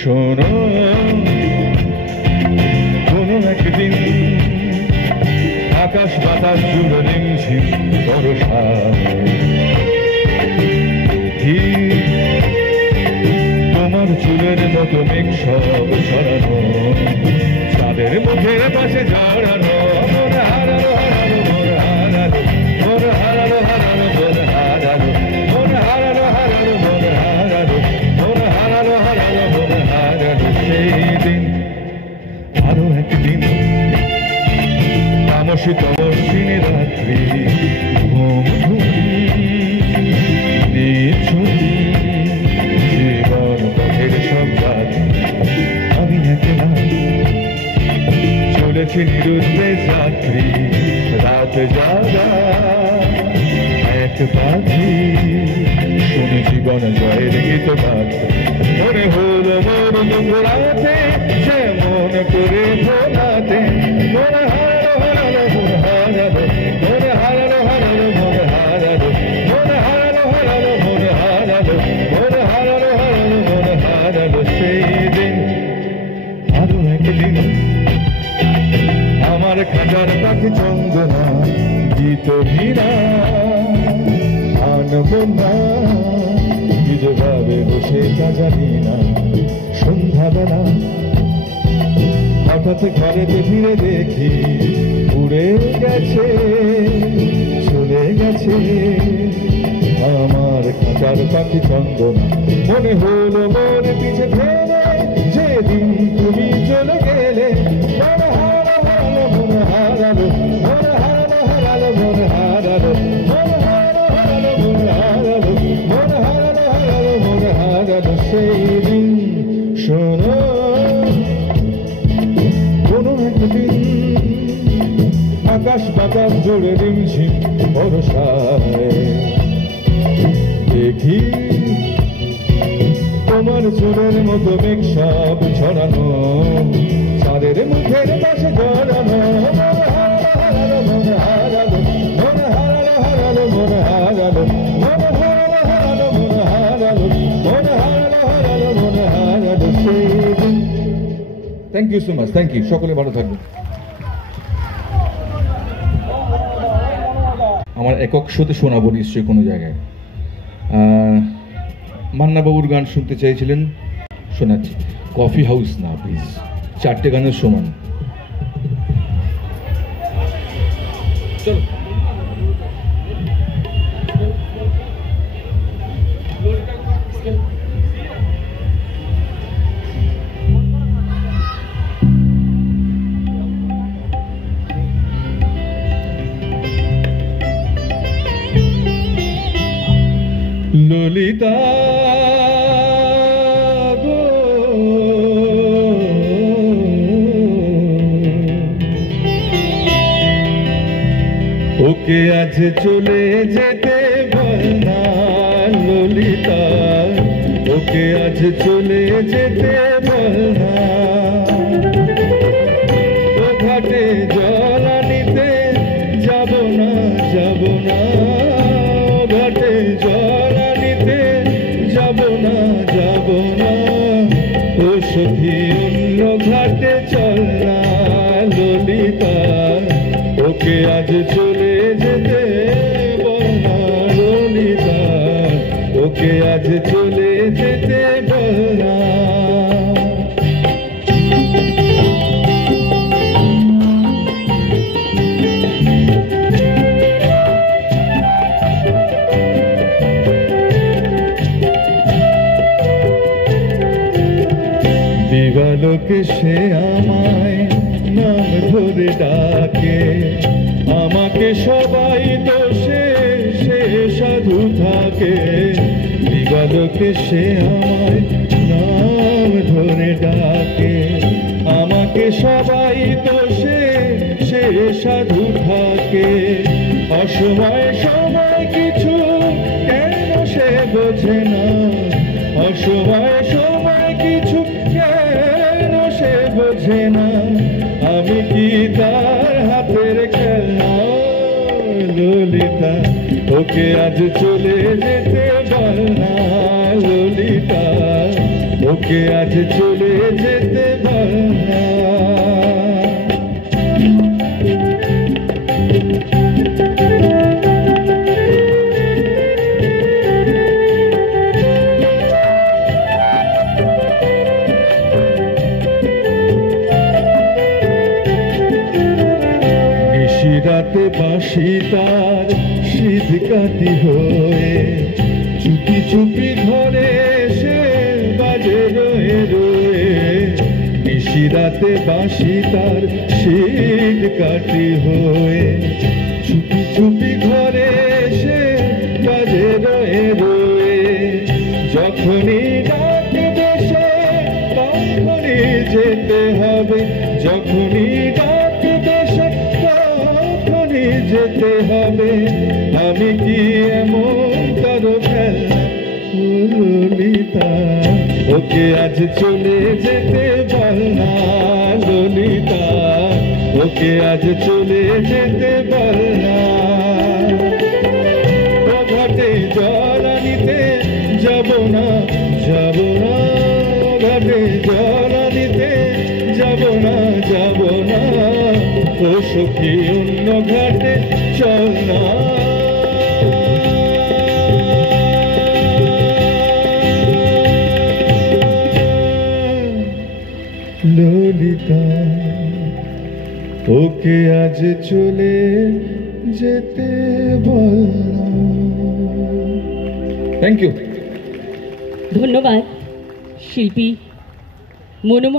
শোনো কোনো একদিন আকাশ বাতাস জুড়ে রিমঝিম বর্ষা তোমার চুলের মতো মেঘ সব ছড়ানো চাঁদের মুখের পাশে জড়ানো মন হারানো হারানো মন হারানো মন হারানো হারানো মন হারানো মন হারানো হারানো মন হারানো মন হারানো হারানো মন হারানো সেই দিন আরো একদিন তামসী তমসিনী রাত্রি ঘুম ঘুমি নিঝুমি জীবন পথের সব রাত্রি আমি একলা চলেছি নিরুদ্রে যাত্রী রাত জাগা এক পাখি শুনে জীবন জয়ের গীত গাথা মনে হলো মন দুপুরাতে সে মন করে ভোলাতে মন হারানো হারানো মন হারানো মন হারানো হারানো মন হারানো মন হারানো হারানো মন হারানো মন হারানো হারানো মন হারানো সেই দিন আরো একদিন আমার খাঁচার পাখি চন্দনা গীত হীরা আনবো না ভাবে বসে তা জানি না সন্ধ্যাবেলা হঠাৎ ঘরেতে ফিরে দেখি উড়ে গেছে চলে গেছে আমার খাঁচার পাখি চন্দনা মনে হলো মন পিছে ফেলে যেদিন তুমি চলে গেলে মন হারালো মন হারালো মন হারালো হারালো মন হারালো মন হারালো হারালো মন হারালো মন হারালো হারালো মন হারালো সেই দিন শোনো কোনো একদিন আকাশ বাতাস জুড়ে রিমঝিম বর্ষায় দেখি তোমার চুলের মতো মেঘ সব ছড়ানো চাঁদের মুখের পাশে জড়ানো মন হারালো মন হারালো মন হারালো হারালো মন হারালো মন হারালো হারালো মন হারালো মন হারালো হারালো মন হারালো সেই দিন। Thank you so much, thank you. সকলে ভালো থাকবেন। আমার একক শোতে শোনাবো নিশ্চয়ই কোনো জায়গায়। মান্নাবাবুর গান শুনতে চাইছিলেন, শোনাচ্ছি। কফি হাউস না প্লিজ, 4টে গানের সমান। চলো ললিতা গো ওকে আজ চলে যেতে বল না ললিতা, ওকে আজ চলে যেতে বল না। ও ঘাটে জল আনিতে যাব না, যাব না, ঘাটে জল আনিতে যাব না, যাব না। ও সখী অন্য ঘাটে চল না ললিতা, ওকে আজ চলে যেতে বল না ললিতা, ওকে আজ চলে যেতে বল না। দিবালোকে সে আমায় নাম ধরে ডাকে, আমাকে সবাই দোষে সে সাধু থাকে। দিবালোকে সে আমায় নাম ধরে ডাকে, আমাকে সবাই দোষে সে সাধু থাকে। অসময় সময় কিছু কেন সে বোঝে না, অসময় সময় কিছু কেন সে বোঝে না। আমি কি তার হাতের খেলনা ললিতা, ওকে আজ চলে যেতে বল না ললিতা, ওকে আজ চলে যেতে বল না। রাতে বাঁশি তার শীত কাটি হয়ে চুপি চুপি ঘরে এসে বাজে রয়ে রয়ে। নিশি রাতে বাঁশি তার শীত কাটি হয়ে চুপি চুপি ঘরে এসে বাজে রয়ে রয়ে। যখনই ডাকবে সে তখনই যেতে হবে, যখনই ডাকবে সে যেতে হবে। আমি কি এমন তার খেলা ললিতা, ওকে আজ চলে যেতে বল না ললিতা, ওকে আজ চলে যেতে বল না। ও ঘাটে জল আনিতে যাব না, যাব না, ঘাটে জল আনিতে যাব না, যাব না। ও সখী অন্য ঘাটে চল না। ললিতা, ওকে আজ চলে যেতে বল না। Thank you. ধন্যবাদ শিল্পী মনোময়।